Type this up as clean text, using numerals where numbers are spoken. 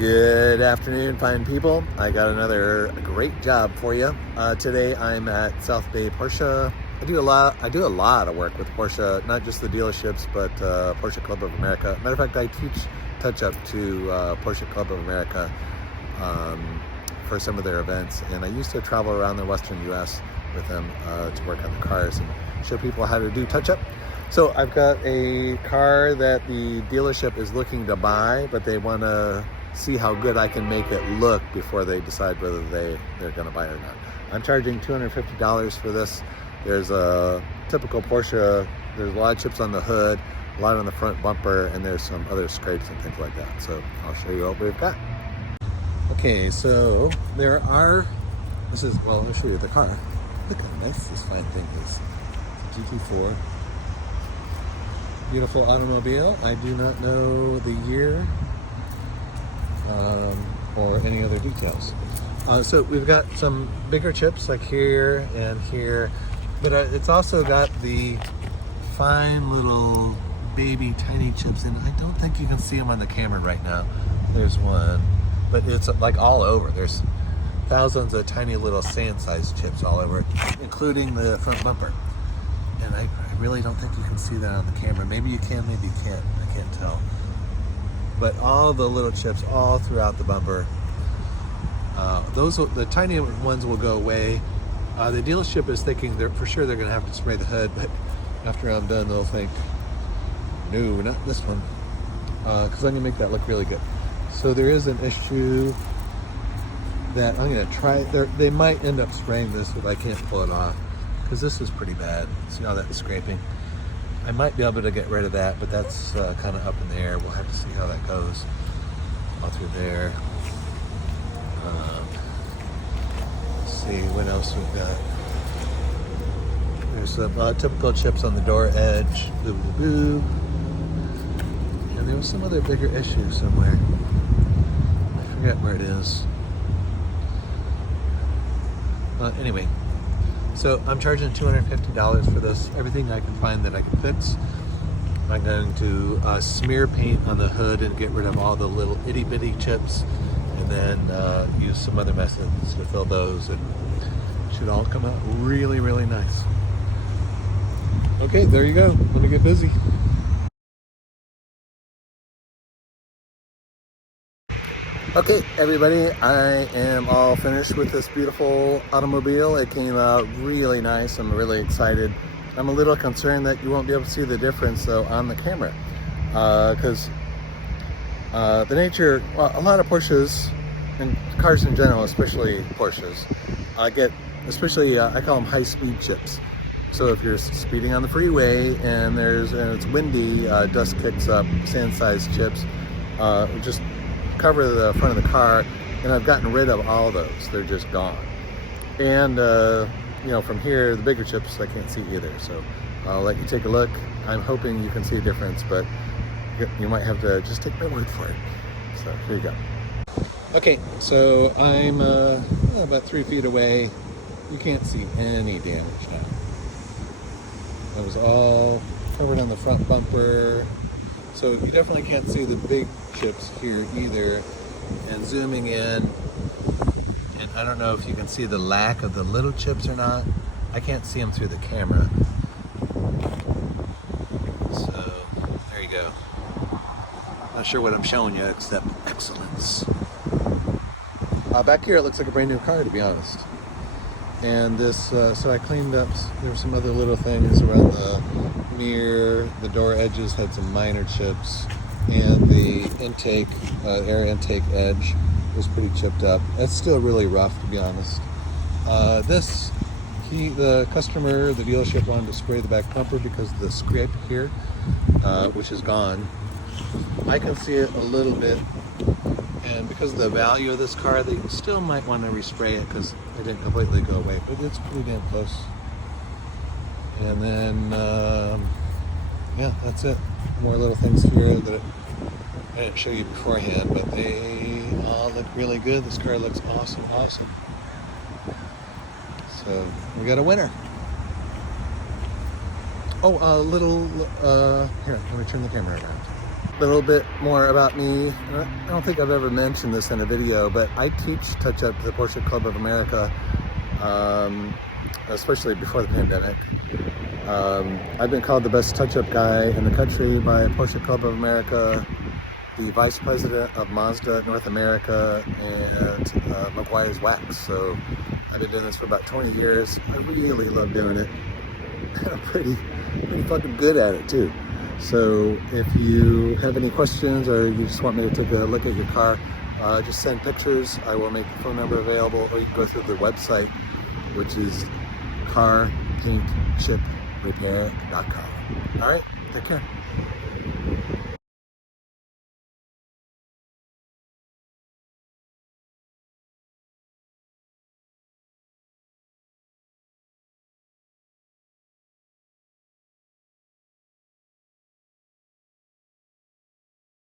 Good afternoon, fine people. I got another great job for you. Today I'm at South Bay Porsche. I do a lot of work with Porsche, not just the dealerships, but Porsche Club of America. Matter of fact, I teach touch-up to Porsche Club of America for some of their events, and I used to travel around the western U.S. with them to work on the cars and show people how to do touch-up. So I've got a car that the dealership is looking to buy, but they want to see how good I can make it look before they decide whether they're going to buy it or not. I'm charging $250 for this. There's a typical Porsche, there's a lot of chips on the hood, a lot on the front bumper, and there's some other scrapes and things like that. So I'll show you what we've got. Okay, so there are, well, I'll show you the car. Look how nice this fine thing is. It's a GT4. Beautiful automobile. I do not know the year or any other details. So we've got some bigger chips like here and here, but it's also got the fine little baby tiny chips, and I don't think you can see them on the camera right now. There's one, but it's like all over. There's thousands of tiny little sand-sized chips all over it, including the front bumper. And I really don't think you can see that on the camera. Maybe you can, maybe you can't. I can't tell. But all the little chips all throughout the bumper. The tiny ones will go away. The dealership is thinking for sure they're going to have to spray the hood, but after I'm done, they'll think, no, not this one, because I'm going to make that look really good. So there is an issue that I'm going to try. They might end up spraying this, but I can't pull it off because this is pretty bad. See all that scraping? I might be able to get rid of that, but that's kind of up in the air. We'll have to see how that goes. All through there. Let's see what else we've got. There's some typical chips on the door edge. Boo-boo-boo. And there was some other bigger issue somewhere. I forget where it is. Anyway. So I'm charging $250 for this. Everything I can find that I can fix. I'm going to smear paint on the hood and get rid of all the little itty bitty chips, and then use some other methods to fill those, and it should all come out really, really nice. Okay, there you go. Let me get busy. Okay, everybody, I am all finished with this beautiful automobile. It came out really nice. I'm really excited. I'm a little concerned that you won't be able to see the difference though on the camera, because the nature, well, a lot of Porsches and cars in general, especially Porsches, I call them high-speed chips. So if you're speeding on the freeway and it's windy, dust kicks up, sand-sized chips, just cover the front of the car, and I've gotten rid of all those. They're just gone. And from here, the bigger chips I can't see either, so I'll let you take a look. I'm hoping you can see a difference, but you might have to just take my word for it. So here you go. Okay, so I'm about 3 feet away. You can't see any damage now. That was all covered on the front bumper. So you definitely can't see the big chips here either. And zooming in, and I don't know if you can see the lack of the little chips or not. I can't see them through the camera. So there you go. Not sure what I'm showing you except excellence. Back here it looks like a brand new car, to be honest. And this, so I cleaned up, there were some other little things around the mirror, the door edges had some minor chips, and the intake, air intake edge was pretty chipped up. That's still really rough, to be honest. The customer, the dealership wanted to spray the back bumper because of the scrape here, which is gone. I can see it a little bit, and because of the value of this car, they still might want to respray it because it didn't completely go away, but it's pretty damn close. And then, yeah, that's it. More little things here that I didn't show you beforehand, but they all look really good. This car looks awesome. So we got a winner. Oh, here, let me turn the camera around. little bit more about me. I don't think I've ever mentioned this in a video, but I teach touch-up at the Porsche Club of America, especially before the pandemic. I've been called the best touch-up guy in the country by Porsche Club of America, the vice president of Mazda North America, and McGuire's Wax. So I've been doing this for about 20 years. I really love doing it. I'm pretty fucking good at it too. So if you have any questions or you just want me to take a look at your car, just send pictures. I will make the phone number available, or you can go through the website, which is carpaintchiprepair.com. All right, take care.